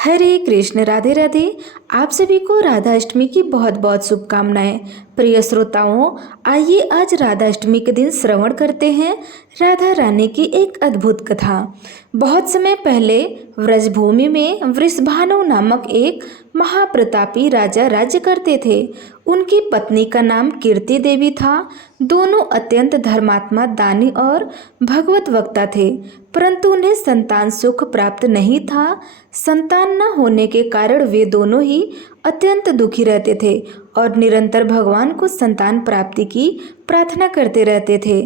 हरे कृष्ण, राधे राधे। आप सभी को राधा अष्टमी की बहुत बहुत शुभकामनाएं। प्रिय श्रोताओं, आइए आज राधा अष्टमी के दिन श्रवण करते हैं राधा रानी की एक अद्भुत कथा। बहुत समय पहले व्रजभूमि में वृषभानु नामक एक महाप्रतापी राजा राज्य करते थे। उनकी पत्नी का नाम कीर्ति देवी था। दोनों अत्यंत धर्मात्मा, दानी और भगवत वक्ता थे, परंतु उन्हें संतान सुख प्राप्त नहीं था। संतान न होने के कारण वे दोनों ही अत्यंत दुखी रहते थे और निरंतर भगवान को संतान प्राप्ति की प्रार्थना करते रहते थे।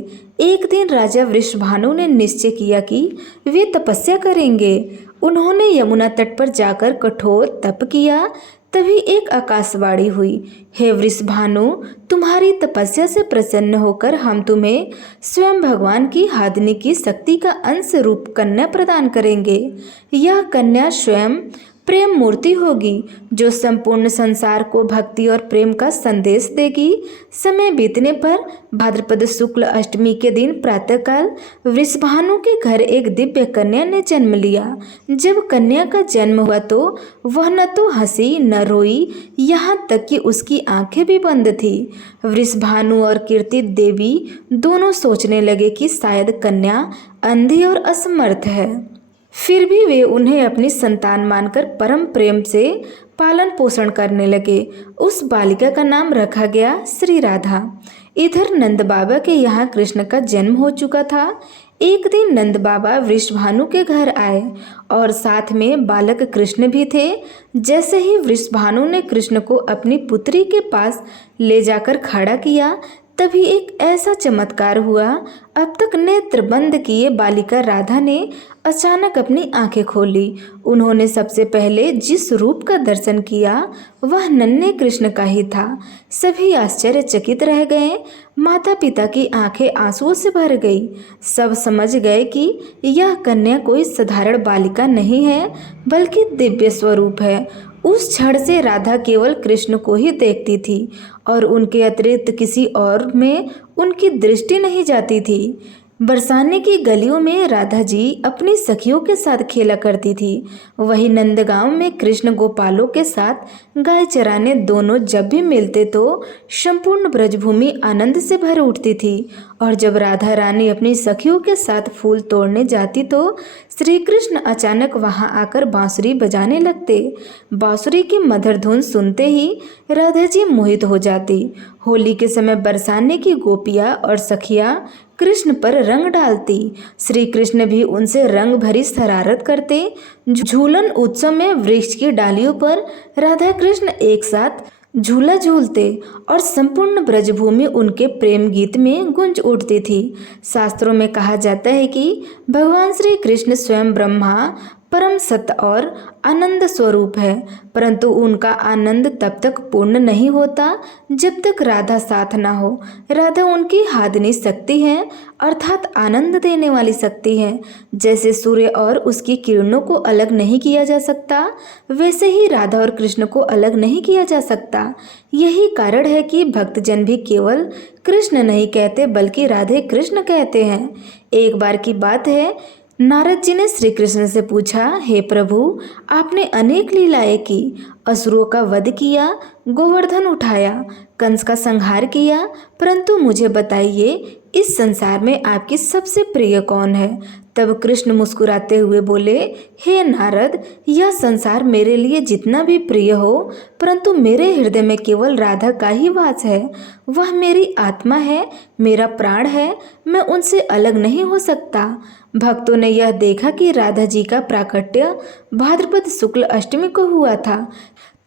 एक दिन राजा वृषभानु ने निश्चय किया कि वे तपस्या करेंगे। उन्होंने यमुना तट पर जाकर कठोर तप किया। तभी एक आकाशवाणी हुई, हे वृषभानु, तुम्हारी तपस्या से प्रसन्न होकर हम तुम्हें स्वयं भगवान की हादिनी की शक्ति का अंश रूप कन्या प्रदान करेंगे। यह कन्या स्वयं प्रेम मूर्ति होगी, जो संपूर्ण संसार को भक्ति और प्रेम का संदेश देगी। समय बीतने पर भाद्रपद शुक्ल अष्टमी के दिन प्रातःकाल वृषभानु के घर एक दिव्य कन्या ने जन्म लिया। जब कन्या का जन्म हुआ तो वह न तो हंसी न रोई, यहाँ तक कि उसकी आंखें भी बंद थी। वृषभानु और कीर्ति देवी दोनों सोचने लगे कि शायद कन्या अंधी और असमर्थ है। फिर भी वे उन्हें अपनी संतान मानकर परम प्रेम से पालन पोषण करने लगे। उस बालिका का नाम रखा गया श्री राधा। इधर नंद बाबा के यहाँ कृष्ण का जन्म हो चुका था। एक दिन नंद बाबा वृषभानु के घर आए और साथ में बालक कृष्ण भी थे। जैसे ही वृषभानु ने कृष्ण को अपनी पुत्री के पास ले जाकर खड़ा किया, तभी एक ऐसा चमत्कार हुआ। अब तक नेत्र बंद किए बालिका राधा ने अचानक अपनी आंखें खोली। उन्होंने सबसे पहले जिस रूप का दर्शन किया वह नन्हे कृष्ण का ही था। सभी आश्चर्यचकित रह गए। माता पिता की आंखें आंसुओं से भर गई। सब समझ गए कि यह कन्या कोई साधारण बालिका नहीं है, बल्कि दिव्य स्वरूप है। उस क्षण से राधा केवल कृष्ण को ही देखती थी और उनके अतिरिक्त किसी और में उनकी दृष्टि नहीं जाती थी। बरसाने की गलियों में राधा जी अपनी सखियों के साथ खेला करती थी। वही नंदगांव में कृष्ण गोपालों के साथ गाय चराने दोनों जब भी मिलते तो संपूर्ण ब्रजभूमि आनंद से भर उठती थी। और जब राधा रानी अपनी सखियों के साथ फूल तोड़ने जाती तो श्री कृष्ण अचानक वहां आकर बांसुरी बजाने लगते। बांसुरी की मधुर धुन सुनते ही राधा जी मोहित हो जाती। होली के समय बरसाने की गोपियां और सखियां कृष्ण पर रंग डालती। श्री कृष्ण भी उनसे रंग भरी शरारत करते। झूलन उत्सव में वृक्ष की डालियों पर राधा कृष्ण एक साथ झूला झूलते और संपूर्ण ब्रजभूमि उनके प्रेम गीत में गूंज उठती थी। शास्त्रों में कहा जाता है कि भगवान श्री कृष्ण स्वयं ब्रह्मा, परम सत्य और आनंद स्वरूप है, परंतु उनका आनंद तब तक पूर्ण नहीं होता जब तक राधा साथ ना हो। राधा उनकी हादिनी शक्ति है, अर्थात आनंद देने वाली शक्ति है। जैसे सूर्य और उसकी किरणों को अलग नहीं किया जा सकता, वैसे ही राधा और कृष्ण को अलग नहीं किया जा सकता। यही कारण है कि भक्तजन भी केवल कृष्ण नहीं कहते, बल्कि राधे कृष्ण कहते हैं। एक बार की बात है, नारद जी ने श्री कृष्ण से पूछा, हे प्रभु, आपने अनेक लीलाएं की, असुरों का वध किया, गोवर्धन उठाया, कंस का संहार किया, परंतु मुझे बताइए, इस संसार में आपकी सबसे प्रिय कौन है? तब कृष्ण मुस्कुराते हुए बोले, हे नारद, यह संसार मेरे लिए जितना भी प्रिय हो, परंतु मेरे हृदय में केवल राधा का ही वास है। वह मेरी आत्मा है, मेरा प्राण है, मैं उनसे अलग नहीं हो सकता। भक्तों ने यह देखा कि राधा जी का प्राकट्य भाद्रपद शुक्ल अष्टमी को हुआ था।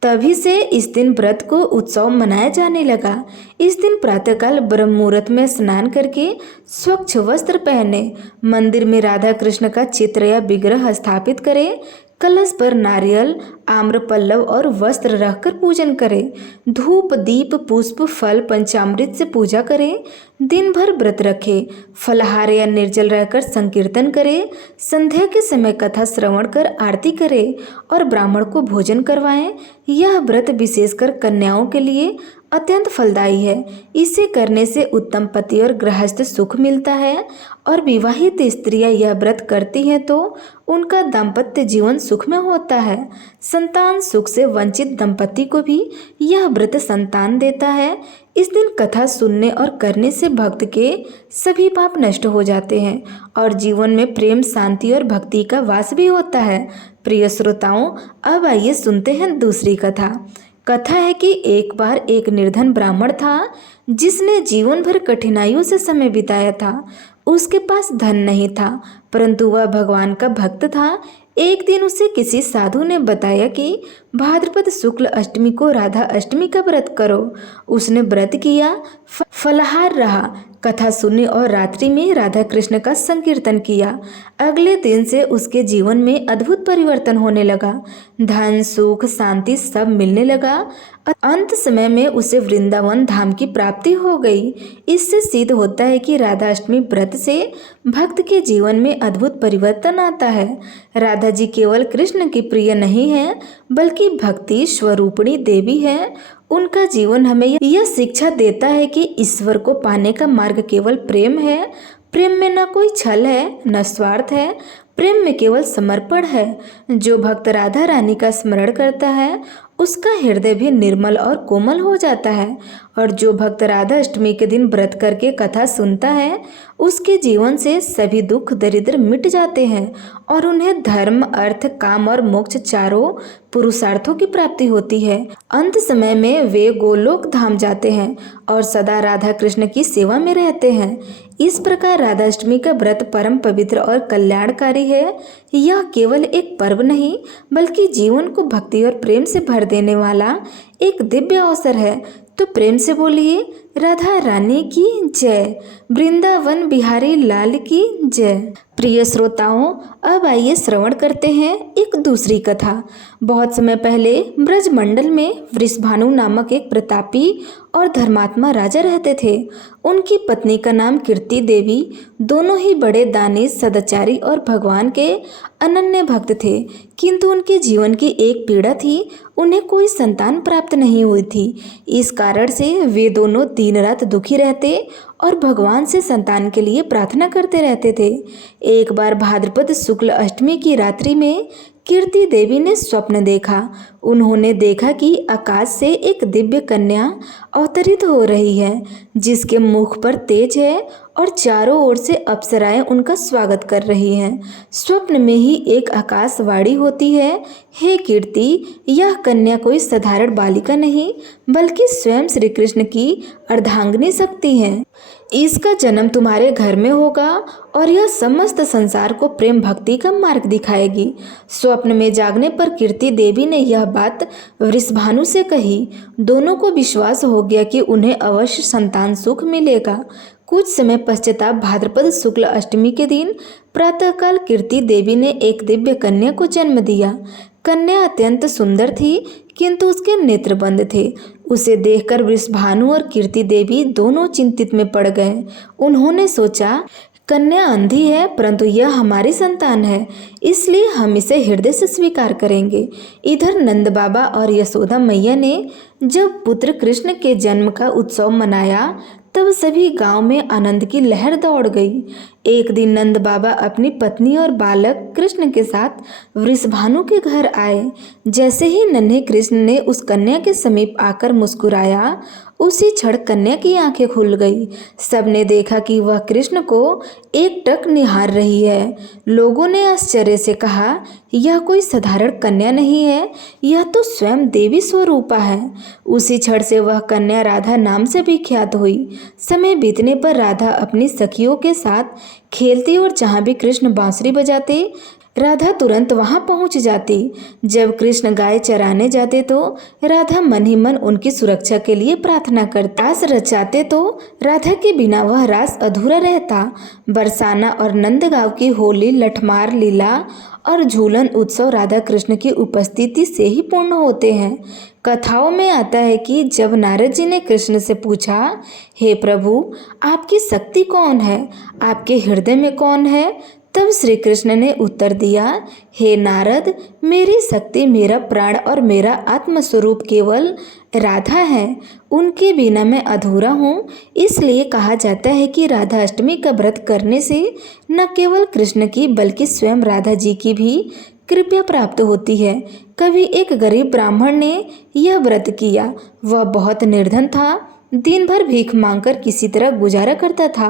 तभी से इस दिन व्रत को उत्सव मनाया जाने लगा। इस दिन प्रातःकाल ब्रह्म मुहूर्त में स्नान करके स्वच्छ वस्त्र पहने, मंदिर में राधा कृष्ण का चित्र या विग्रह स्थापित करें, कलश पर नारियल, आम्र पल्लव और वस्त्र रखकर पूजन करें, धूप दीप पुष्प फल पंचामृत से पूजा करें, दिन भर व्रत रखें, फलाहार या निर्जल रहकर संकीर्तन करें, संध्या के समय कथा श्रवण कर आरती करें और ब्राह्मण को भोजन करवाएं। यह व्रत विशेषकर कन्याओं के लिए अत्यंत फलदायी है। इसे करने से उत्तम पति और गृहस्थ सुख मिलता है और विवाहित स्त्रियां यह व्रत करती हैं तो उनका दाम्पत्य जीवन सुख में होता है। संतान सुख से वंचित दंपति को भी यह व्रत संतान देता है। इस दिन कथा सुनने और करने से भक्त के सभी पाप नष्ट हो जाते हैं और जीवन में प्रेम, शांति और भक्ति का वास भी होता है। प्रिय श्रोताओं, अब आइए सुनते हैं दूसरी कथा। कथा है कि एक बार एक निर्धन ब्राह्मण था जिसने जीवन भर कठिनाइयों से समय बिताया था। उसके पास धन नहीं था, परंतु वह भगवान का भक्त था। एक दिन उसे किसी साधु ने बताया कि भाद्रपद शुक्ल अष्टमी को राधा अष्टमी का व्रत करो। उसने व्रत किया, फलाहार रहा, कथा सुनी और रात्रि में राधा कृष्ण का संकीर्तन किया। अगले दिन से उसके जीवन में अद्भुत परिवर्तन होने लगा। धन, सुख, शांति सब मिलने लगा। अंत समय में उसे वृंदावन धाम की प्राप्ति हो गई। इससे सिद्ध होता है कि राधा अष्टमी व्रत से भक्त के जीवन में अद्भुत परिवर्तन आता है। राधा जी केवल कृष्ण की प्रिय नहीं है, बल्कि भक्ति स्वरूपिणी देवी है। उनका जीवन हमें यह शिक्षा देता है कि ईश्वर को पाने का मार्ग केवल प्रेम है। प्रेम में न कोई छल है, न स्वार्थ है। प्रेम में केवल समर्पण है। जो भक्त राधा रानी का स्मरण करता है उसका हृदय भी निर्मल और कोमल हो जाता है। और जो भक्त राधा अष्टमी के दिन व्रत करके कथा सुनता है उसके जीवन से सभी दुख दरिद्र मिट जाते हैं और उन्हें धर्म, अर्थ, काम और मोक्ष चारों पुरुषार्थों की प्राप्ति होती है। अंत समय में वे गोलोक धाम जाते हैं और सदा राधा कृष्ण की सेवा में रहते हैं। इस प्रकार राधाष्टमी का व्रत परम पवित्र और कल्याणकारी है। यह केवल एक पर्व नहीं, बल्कि जीवन को भक्ति और प्रेम से भर देने वाला एक दिव्य अवसर है। तो प्रेम से बोलिए राधा रानी की जय, वृंदावन बिहारी लाल की जय। प्रिय श्रोताओं, अब आइए श्रवण करते हैं एक दूसरी कथा। बहुत समय पहले ब्रजमंडल में वृषभानु नामक एक प्रतापी और धर्मात्मा राजा रहते थे। उनकी पत्नी का नाम कीर्ति देवी। दोनों ही बड़े दानी, सदाचारी और भगवान के अनन्य भक्त थे, किंतु उनके जीवन की एक पीड़ा थी, उन्हें कोई संतान प्राप्त नहीं हुई थी। इस कारण से वे दोनों दिन रात दुखी रहते और भगवान से संतान के लिए प्रार्थना करते रहते थे। एक बार भाद्रपद शुक्ल अष्टमी की रात्रि में कीर्ति देवी ने स्वप्न देखा। उन्होंने देखा कि आकाश से एक दिव्य कन्या अवतरित हो रही है, जिसके मुख पर तेज है और चारों ओर से अप्सराएं उनका स्वागत कर रही हैं। स्वप्न में ही एक आकाशवाणी होती है, हे कीर्ति, यह कन्या कोई साधारण बालिका नहीं, बल्कि स्वयं श्री कृष्ण की अर्धांगिनी शक्ति है। इसका जन्म तुम्हारे घर में होगा और यह समस्त संसार को प्रेम भक्ति का मार्ग दिखाएगी। स्वप्न में जागने पर कीर्ति देवी ने यह बात वृषभानु से कही। दोनों को विश्वास हो गया कि उन्हें अवश्य संतान सुख मिलेगा। कुछ समय पश्चात भाद्रपद शुक्ल अष्टमी के दिन प्रातःकाल कीर्ति देवी ने एक दिव्य कन्या को जन्म दिया। कन्या अत्यंत सुंदर थी, किंतु उसके नेत्र बंद थे। उसे देखकर वृषभानु और कीर्ति देवी दोनों चिंतित में पड़ गए। उन्होंने सोचा, कन्या अंधी है, परंतु यह हमारी संतान है, इसलिए हम इसे हृदय से स्वीकार करेंगे। इधर नंद बाबा और यशोदा मैया ने जब पुत्र कृष्ण के जन्म का उत्सव मनाया, तब सभी गांव में आनंद की लहर दौड़ गई। एक दिन नंद बाबा अपनी पत्नी और बालक कृष्ण के साथ वृषभानु के घर आए। जैसे ही नन्हे कृष्ण ने उस कन्या के समीप आकर मुस्कुराया, उसी क्षण कन्या की आंखें खुल गई। सबने देखा कि वह कृष्ण को एकटक निहार रही है। लोगों ने आश्चर्य से कहा, यह कोई साधारण कन्या नहीं है, यह तो स्वयं देवी स्वरूपा है। उसी क्षण से वह कन्या राधा नाम से भी ख्यात हुई। समय बीतने पर राधा अपनी सखियों के साथ खेलती और जहाँ भी कृष्ण बांसुरी बजाते, राधा तुरंत वहां पहुंच जाती। जब कृष्ण गाय चराने जाते तो राधा मन ही मन उनकी सुरक्षा के लिए प्रार्थना करती। रास रचाते तो राधा के बिना वह रास अधूरा रहता। बरसाना और नंदगांव की होली, लठमार लीला और झूलन उत्सव राधा कृष्ण की उपस्थिति से ही पूर्ण होते हैं। कथाओं में आता है कि जब नारद जी ने कृष्ण से पूछा, हे प्रभु, आपकी शक्ति कौन है, आपके हृदय में कौन है, तब श्री कृष्ण ने उत्तर दिया, हे नारद, मेरी शक्ति, मेरा प्राण और मेरा आत्मस्वरूप केवल राधा है। उनके बिना मैं अधूरा हूँ। इसलिए कहा जाता है कि राधा अष्टमी का व्रत करने से न केवल कृष्ण की बल्कि स्वयं राधा जी की भी कृपा प्राप्त होती है। कभी एक गरीब ब्राह्मण ने यह व्रत किया। वह बहुत निर्धन था, दिन भर भीख मांगकर किसी तरह गुजारा करता था।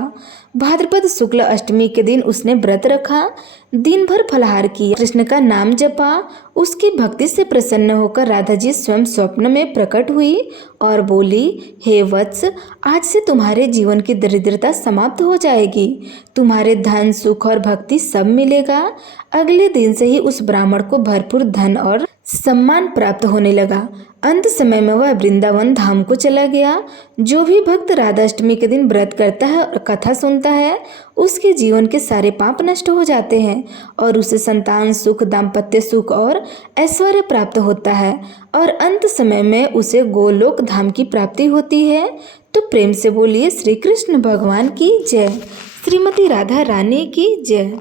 भाद्रपद शुक्ल अष्टमी के दिन उसने व्रत रखा, दिन भर फलाहार किया, कृष्ण का नाम जपा। उसकी भक्ति से प्रसन्न होकर राधा जी स्वयं स्वप्न में प्रकट हुई और बोली, हे वत्स, आज से तुम्हारे जीवन की दरिद्रता समाप्त हो जाएगी। तुम्हारे धन, सुख और भक्ति सब मिलेगा। अगले दिन से ही उस ब्राह्मण को भरपूर धन और सम्मान प्राप्त होने लगा। अंत समय में वह वृंदावन धाम को चला गया। जो भी भक्त राधाष्टमी के दिन व्रत करता है और कथा सुनता है, उसके जीवन के सारे पाप नष्ट हो जाते हैं और उसे संतान सुख, दाम्पत्य सुख और ऐश्वर्य प्राप्त होता है और अंत समय में उसे गोलोक धाम की प्राप्ति होती है। तो प्रेम से बोलिए श्री कृष्ण भगवान की जय। श्रीमती राधा रानी की जय।